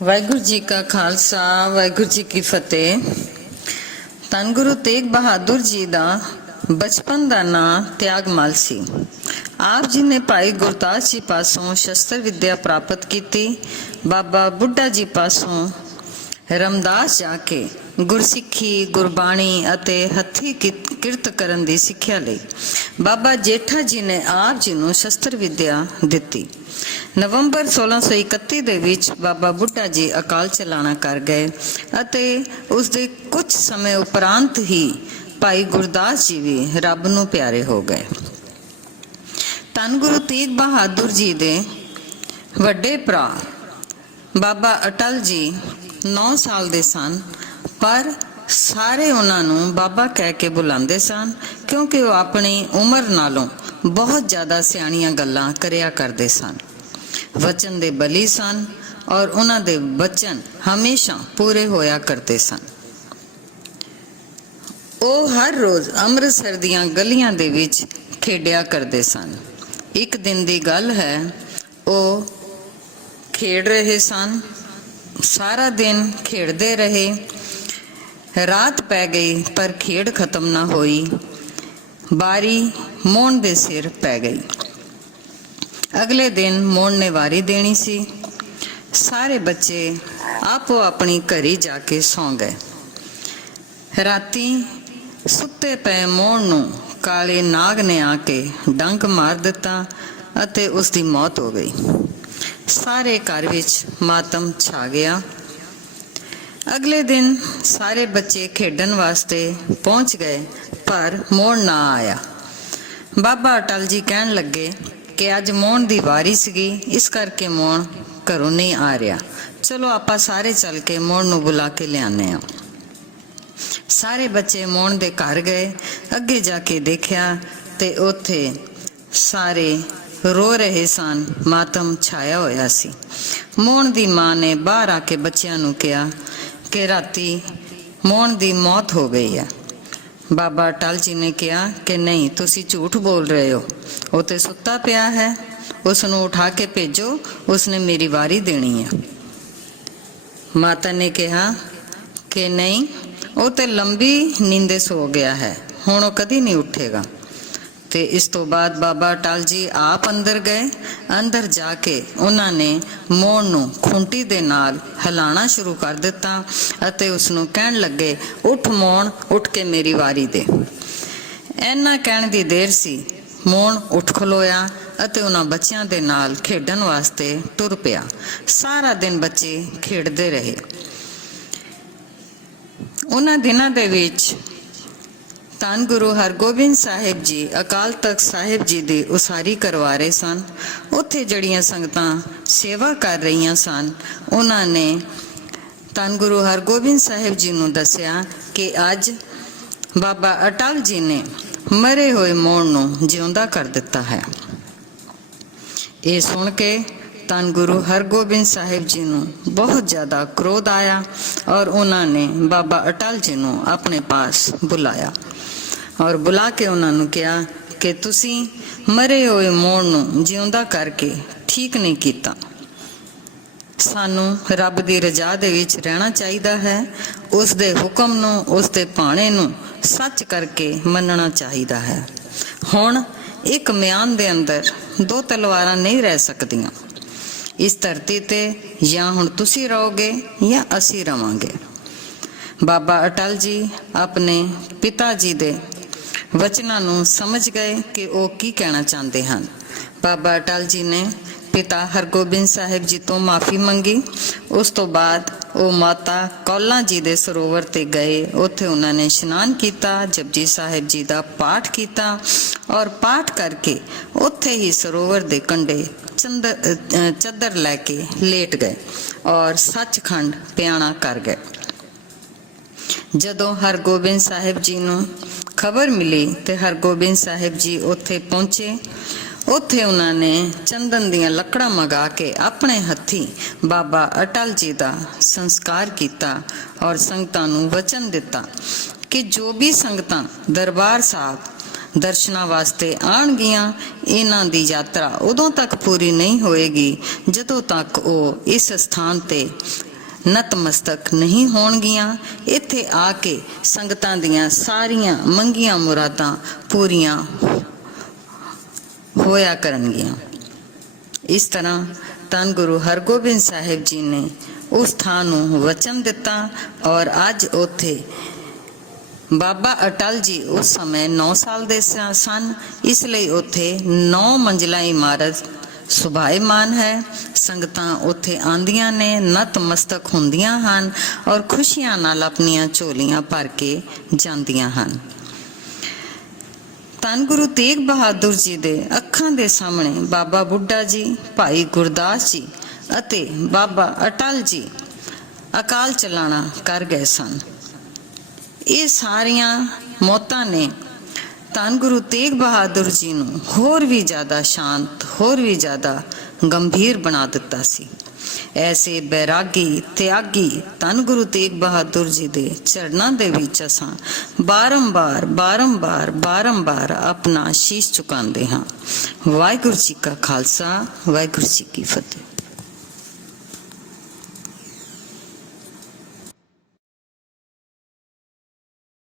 ਵਾਹਿਗੁਰੂ ਜੀ ਕਾ ਖਾਲਸਾ ਵਾਹਿਗੁਰੂ ਜੀ ਕੀ ਫਤਿਹ। ਧੰਨ ਗੁਰੂ ਤੇਗ ਬਹਾਦਰ ਜੀ ਦਾ ਬਚਪਨ ਦਾ ਨਾਂ ਤਿਆਗਮਲ ਸੀ। ਆਪ ਜੀ ਨੇ ਭਾਈ ਗੁਰਦਾਸ ਜੀ ਪਾਸੋਂ ਸ਼ਸਤਰ ਵਿਦਿਆ ਪ੍ਰਾਪਤ ਕੀਤੀ। ਬਾਬਾ ਬੁੱਢਾ ਜੀ ਪਾਸੋਂ ਰਮਦਾਸ ਜਾ ਕੇ ਗੁਰਸਿੱਖੀ, ਗੁਰਬਾਣੀ ਅਤੇ ਹੱਥੀਂ ਕਿਰਤ ਕਰਨ ਦੀ ਸਿੱਖਿਆ ਲਈ। ਬਾਬਾ ਜੇਠਾ ਜੀ ਨੇ ਆਪ ਜੀ ਨੂੰ ਸ਼ਸਤਰ ਵਿਦਿਆ ਦਿੱਤੀ। ਨਵੰਬਰ 1631 ਦੇ ਵਿੱਚ ਬਾਬਾ ਬੁੱਢਾ ਜੀ ਅਕਾਲ ਚਲਾਣਾ ਕਰ ਗਏ ਅਤੇ ਉਸ ਦੇ ਕੁਝ ਸਮੇਂ ਉਪਰੰਤ ਹੀ ਭਾਈ ਗੁਰਦਾਸ ਜੀ ਵੀ ਰੱਬ ਨੂੰ ਪਿਆਰੇ ਹੋ ਗਏ। ਧੰਨ ਗੁਰੂ ਤੇਗ ਬਹਾਦਰ ਜੀ ਦੇ ਵੱਡੇ ਭਰਾ ਬਾਬਾ ਅਟਲ ਜੀ 9 ਸਾਲ ਦੇ ਸਨ, ਪਰ ਸਾਰੇ ਉਹਨਾਂ ਨੂੰ ਬਾਬਾ ਕਹਿ ਕੇ ਬੁਲਾਉਂਦੇ ਸਨ ਕਿਉਂਕਿ ਉਹ ਆਪਣੀ ਉਮਰ ਨਾਲੋਂ ਬਹੁਤ ਜ਼ਿਆਦਾ ਸਿਆਣੀਆਂ ਗੱਲਾਂ ਕਰਿਆ ਕਰਦੇ ਸਨ। ਵਚਨ ਦੇ ਬਲੀ ਸਨ ਔਰ ਉਹਨਾਂ ਦੇ ਬਚਨ ਹਮੇਸ਼ਾ ਪੂਰੇ ਹੋਇਆ ਕਰਦੇ ਸਨ। ਉਹ ਹਰ ਰੋਜ਼ ਅੰਮ੍ਰਿਤਸਰ ਦੀਆਂ ਗਲੀਆਂ ਦੇ ਵਿੱਚ ਖੇਡਿਆ ਕਰਦੇ ਸਨ। ਇੱਕ ਦਿਨ ਦੀ ਗੱਲ ਹੈ, ਉਹ ਖੇਡ ਰਹੇ ਸਨ, ਸਾਰਾ ਦਿਨ ਖੇਡਦੇ ਰਹੇ। ਰਾਤ ਪੈ ਗਈ ਪਰ ਖੇਡ ਖਤਮ ਨਾ ਹੋਈ। ਬਾਰੀ ਮੋਹਣ ਦੇ ਸਿਰ ਪੈ ਗਈ। ਅਗਲੇ ਦਿਨ ਮੋਹਣ ਨੇ ਵਾਰੀ ਦੇਣੀ ਸੀ। ਸਾਰੇ ਬੱਚੇ ਆਪੋ ਆਪਣੀ ਘਰੀ ਜਾ ਕੇ ਸੌਂ ਗਏ। ਰਾਤੀ ਸੁੱਤੇ ਪਏ ਮੋਹਣ ਨੂੰ ਕਾਲੇ ਨਾਗ ਨੇ ਆ ਕੇ ਡੰਕ ਮਾਰ ਦਿੱਤਾ ਅਤੇ ਉਸ ਦੀ ਮੌਤ ਹੋ ਗਈ। ਸਾਰੇ ਘਰ ਵਿੱਚ ਮਾਤਮ ਛਾ ਗਿਆ। ਅਗਲੇ ਦਿਨ ਸਾਰੇ ਬੱਚੇ ਖੇਡਣ ਵਾਸਤੇ ਪਹੁੰਚ ਗਏ ਪਰ ਮੋਹਣ ਨਾ ਆਇਆ। ਬਾਬਾ ਅਟਲ ਜੀ ਕਹਿਣ ਲੱਗੇ ਕਿ ਅੱਜ ਮੋਹਣ ਦੀ ਵਾਰੀ ਸੀਗੀ, ਇਸ ਕਰਕੇ ਮੋਹਣ ਘਰੋਂ ਨਹੀਂ ਆ ਰਿਹਾ। ਚਲੋ ਆਪਾਂ ਸਾਰੇ ਚੱਲ ਕੇ ਮੋਹਣ ਨੂੰ ਬੁਲਾ ਕੇ ਲਿਆਨੇ ਆ। ਸਾਰੇ ਬੱਚੇ ਮੋਹਣ ਦੇ ਘਰ ਗਏ। ਅੱਗੇ ਜਾ ਕੇ ਦੇਖਿਆ ਤੇ ਉੱਥੇ ਸਾਰੇ ਰੋ ਰਹੇ ਸਨ, ਮਾਤਮ ਛਾਇਆ ਹੋਇਆ ਸੀ। ਮੋਹਣ ਦੀ ਮਾਂ ਨੇ ਬਾਹਰ ਆ ਕੇ ਬੱਚਿਆਂ ਨੂੰ ਕਿਹਾ ਕਿ ਰਾਤੀ ਮੋਹਣ ਦੀ ਮੌਤ ਹੋ ਗਈ ਹੈ। ਬਾਬਾ ਅਟਲ ਜੀ ਨੇ ਕਿਹਾ ਕਿ ਨਹੀਂ, ਤੁਸੀਂ ਝੂਠ ਬੋਲ ਰਹੇ ਹੋ, ਉਹ ਤੇ ਸੁੱਤਾ ਪਿਆ ਹੈ, ਉਸ ਨੂੰ ਉਠਾ ਕੇ ਭੇਜੋ, ਉਸਨੇ ਮੇਰੀ ਵਾਰੀ ਦੇਣੀ ਹੈ। ਮਾਤਾ ਨੇ ਕਿਹਾ ਕਿ ਨਹੀਂ, ਉਹ ਤੇ ਲੰਬੀ ਨੀਂਦੇ ਸੋ ਗਿਆ ਹੈ, ਹੁਣ ਉਹ ਕਦੀ ਨਹੀਂ ਉੱਠੇਗਾ। ਤੇ ਇਸ ਤੋਂ ਬਾਅਦ ਬਾਬਾ ਅਟਲ ਜੀ ਆਪ ਅੰਦਰ ਗਏ। ਅੰਦਰ ਜਾ ਕੇ ਉਹਨਾਂ ਨੇ ਮੋਹਣ ਨੂੰ ਖੁੰਟੀ ਦੇ ਨਾਲ ਹਿਲਾਉਣਾ ਸ਼ੁਰੂ ਕਰ ਦਿੱਤਾ ਅਤੇ ਉਸ ਨੂੰ ਕਹਿਣ ਲੱਗੇ, ਉੱਠ ਮੋਹਣ, ਉੱਠ ਕੇ ਮੇਰੀ ਵਾਰੀ ਦੇ। ਇੰਨਾ ਕਹਿਣ ਦੀ ਦੇਰ ਸੀ, ਮੋਹਣ ਉੱਠ ਖਲੋਇਆ ਅਤੇ ਉਹਨਾਂ ਬੱਚਿਆਂ ਦੇ ਨਾਲ ਖੇਡਣ ਵਾਸਤੇ ਟੁਰ ਪਿਆ। ਸਾਰਾ ਦਿਨ ਬੱਚੇ ਖੇਡਦੇ ਰਹੇ। ਉਹਨਾਂ ਦਿਨਾਂ ਦੇ ਵਿੱਚ ਧੰਨ ਗੁਰੂ ਹਰਗੋਬਿੰਦ ਸਾਹਿਬ ਜੀ ਅਕਾਲ ਤਖਤ ਸਾਹਿਬ ਜੀ ਦੀ ਉਸਾਰੀ ਕਰਵਾ ਰਹੇ ਸਨ। ਉੱਥੇ ਜਿਹੜੀਆਂ ਸੰਗਤਾਂ ਸੇਵਾ ਕਰ ਰਹੀਆਂ ਸਨ, ਉਹਨਾਂ ਨੇ ਧੰਨ ਗੁਰੂ ਹਰਗੋਬਿੰਦ ਸਾਹਿਬ ਜੀ ਨੂੰ ਦੱਸਿਆ ਕਿ ਅੱਜ ਬਾਬਾ ਅਟਲ ਜੀ ਨੇ ਮਰੇ ਹੋਏ ਮੋਹਣ ਨੂੰ ਜਿਉਂਦਾ ਕਰ ਦਿੱਤਾ ਹੈ। ਇਹ ਸੁਣ ਕੇ ਧੰਨ ਗੁਰੂ ਹਰਗੋਬਿੰਦ ਸਾਹਿਬ ਜੀ ਨੂੰ ਬਹੁਤ ਜ਼ਿਆਦਾ ਕ੍ਰੋਧ ਆਇਆ ਔਰ ਉਹਨਾਂ ਨੇ ਬਾਬਾ ਅਟਲ ਜੀ ਨੂੰ ਆਪਣੇ ਪਾਸ ਬੁਲਾਇਆ ਔਰ ਬੁਲਾ ਕੇ ਉਹਨਾਂ ਨੂੰ ਕਿਹਾ ਕਿ ਤੁਸੀਂ ਮਰੇ ਹੋਏ ਮੋਹਣ ਨੂੰ ਜਿਉਂਦਾ ਕਰਕੇ ਠੀਕ ਨਹੀਂ ਕੀਤਾ। ਸਾਨੂੰ ਰੱਬ ਦੀ ਰਜ਼ਾ ਦੇ ਵਿੱਚ ਰਹਿਣਾ ਚਾਹੀਦਾ ਹੈ। ਉਸ ਦੇ ਹੁਕਮ ਨੂੰ, ਉਸ ਦੇ ਭਾਣੇ ਨੂੰ ਸੱਚ ਕਰਕੇ ਮੰਨਣਾ ਚਾਹੀਦਾ ਹੈ। ਹੁਣ ਇੱਕ ਮਿਆਨ ਦੇ ਅੰਦਰ 2 ਤਲਵਾਰਾਂ ਨਹੀਂ ਰਹਿ ਸਕਦੀਆਂ। ਇਸ ਧਰਤੀ ਤੇ ਜਾਂ ਹੁਣ ਤੁਸੀਂ ਰਹੋਗੇ ਜਾਂ ਅਸੀਂ ਰਵਾਂਗੇ। ਬਾਬਾ ਅਟਲ ਜੀ ਆਪਣੇ ਪਿਤਾ ਜੀ ਦੇ ਵਚਨਾਂ ਨੂੰ ਸਮਝ ਗਏ ਕਿ ਉਹ ਕੀ ਕਹਿਣਾ ਚਾਹੁੰਦੇ ਹਨ। ਬਾਬਾ ਅਟਲ ਜੀ ਨੇ ਪਿਤਾ ਹਰਗੋਬਿੰਦ ਸਾਹਿਬ ਜੀ ਤੋਂ ਮਾਫੀ ਮੰਗੀ। ਉਸ ਤੋਂ ਬਾਅਦ ਉਹ ਮਾਤਾ ਕੌਲਾਂ ਜੀ ਦੇ ਸਰੋਵਰ ਤੇ ਗਏ। ਉੱਥੇ ਉਹਨਾਂ ਨੇ ਇਸ਼ਨਾਨ ਕੀਤਾ, ਜਪਜੀ ਸਾਹਿਬ ਜੀ ਦਾ ਪਾਠ ਕੀਤਾ ਔਰ ਪਾਠ ਕਰਕੇ ਉੱਥੇ ਹੀ ਸਰੋਵਰ ਦੇ ਕੰਢੇ ਚੱਦਰ ਲੈ ਕੇ ਲੇਟ ਗਏ ਔਰ ਸੱਚਖੰਡ ਪਿਆਣਾ ਕਰ ਗਏ। ਜਦੋਂ ਹਰਗੋਬਿੰਦ ਸਾਹਿਬ ਜੀ ਨੂੰ ਖਬਰ ਮਿਲੀ ਤੇ ਹਰਗੋਬਿੰਦ ਸਾਹਿਬ ਜੀ ਉੱਥੇ ਪਹੁੰਚੇ। ਉੱਥੇ ਉਹਨਾਂ ਨੇ ਚੰਦਨ ਦੀਆਂ ਲੱਕੜਾਂ ਮੰਗਾ ਕੇ ਆਪਣੇ ਹੱਥੀਂ ਬਾਬਾ ਅਟਲ ਜੀ ਦਾ ਸੰਸਕਾਰ ਕੀਤਾ ਔਰ ਸੰਗਤਾਂ ਨੂੰ ਵਚਨ ਦਿੱਤਾ ਕਿ ਜੋ ਵੀ ਸੰਗਤਾਂ ਦਰਬਾਰ ਸਾਹਿਬ ਦਰਸ਼ਨਾਂ ਵਾਸਤੇ ਆਉਣਗੀਆਂ, ਇਹਨਾਂ ਦੀ ਯਾਤਰਾ ਉਦੋਂ ਤੱਕ ਪੂਰੀ ਨਹੀਂ ਹੋਏਗੀ ਜਦੋਂ ਤੱਕ ਉਹ ਇਸ ਸਥਾਨ ਤੇ ਨਤਮਸਤਕ ਨਹੀਂ ਹੋਣਗੀਆਂ। ਇੱਥੇ ਆ ਕੇ ਸੰਗਤਾਂ ਦੀਆਂ ਸਾਰੀਆਂ ਮੰਗੀਆਂ ਮੁਰਾਦਾਂ ਪੂਰੀਆਂ ਹੋਇਆ ਕਰਨਗੀਆਂ। ਇਸ ਤਰ੍ਹਾਂ ਧੰਨ ਗੁਰੂ ਹਰਗੋਬਿੰਦ ਸਾਹਿਬ ਜੀ ਨੇ ਉਸ ਥਾਂ ਨੂੰ ਵਚਨ ਦਿੱਤਾ ਔਰ ਅੱਜ ਉੱਥੇ ਬਾਬਾ ਅਟਲ ਜੀ ਉਸ ਸਮੇਂ 9 ਸਾਲ ਦੇ ਸਨ, ਇਸ ਲਈ ਉੱਥੇ 9 ਮੰਜ਼ਿਲਾ ਇਮਾਰਤ ਸੁਭਾਏਮਾਨ ਹੈ। ਸੰਗਤਾਂ ਉੱਥੇ ਆਉਂਦੀਆਂ ਨੇ, ਨਤਮਸਤਕ ਹੁੰਦੀਆਂ ਹਨ ਔਰ ਖੁਸ਼ੀਆਂ ਨਾਲ ਆਪਣੀਆਂ ਝੋਲੀਆਂ ਭਰ ਕੇ ਜਾਂਦੀਆਂ ਹਨ। ਧੰਨ ਗੁਰੂ ਤੇਗ ਬਹਾਦਰ ਜੀ ਦੇ ਅੱਖਾਂ ਦੇ ਸਾਹਮਣੇ ਬਾਬਾ ਬੁੱਢਾ ਜੀ, ਭਾਈ ਗੁਰਦਾਸ ਜੀ ਅਤੇ ਬਾਬਾ ਅਟਲ ਜੀ ਅਕਾਲ ਚਲਾਣਾ ਕਰ ਗਏ ਸਨ। ਇਹ ਸਾਰੀਆਂ ਮੌਤਾਂ ਨੇ ਧੰਨ ਗੁਰੂ ਤੇਗ ਬਹਾਦਰ ਜੀ ਨੂੰ ਹੋਰ ਵੀ ਜ਼ਿਆਦਾ ਸ਼ਾਂਤ, ਹੋਰ ਵੀ ਜ਼ਿਆਦਾ ਗੰਭੀਰ ਬਣਾ ਦਿੱਤਾ ਸੀ। ਐਸੇ ਬੈਰਾਗੀ ਤਿਆਗੀ ਧੰਨ ਗੁਰੂ ਤੇਗ ਬਹਾਦਰ ਜੀ ਦੇ ਚਰਨਾਂ ਦੇ ਵਿੱਚ ਅਸਾਂ ਬਾਰੰਬਾਰ ਆਪਣਾ ਸ਼ੀਸ਼ ਝੁਕਾਉਂਦੇ ਹਾਂ। ਵਾਹਿਗੁਰੂ ਜੀ ਕਾ ਖਾਲਸਾ, ਵਾਹਿਗੁਰੂ ਜੀ ਕੀ ਫਤਿਹ।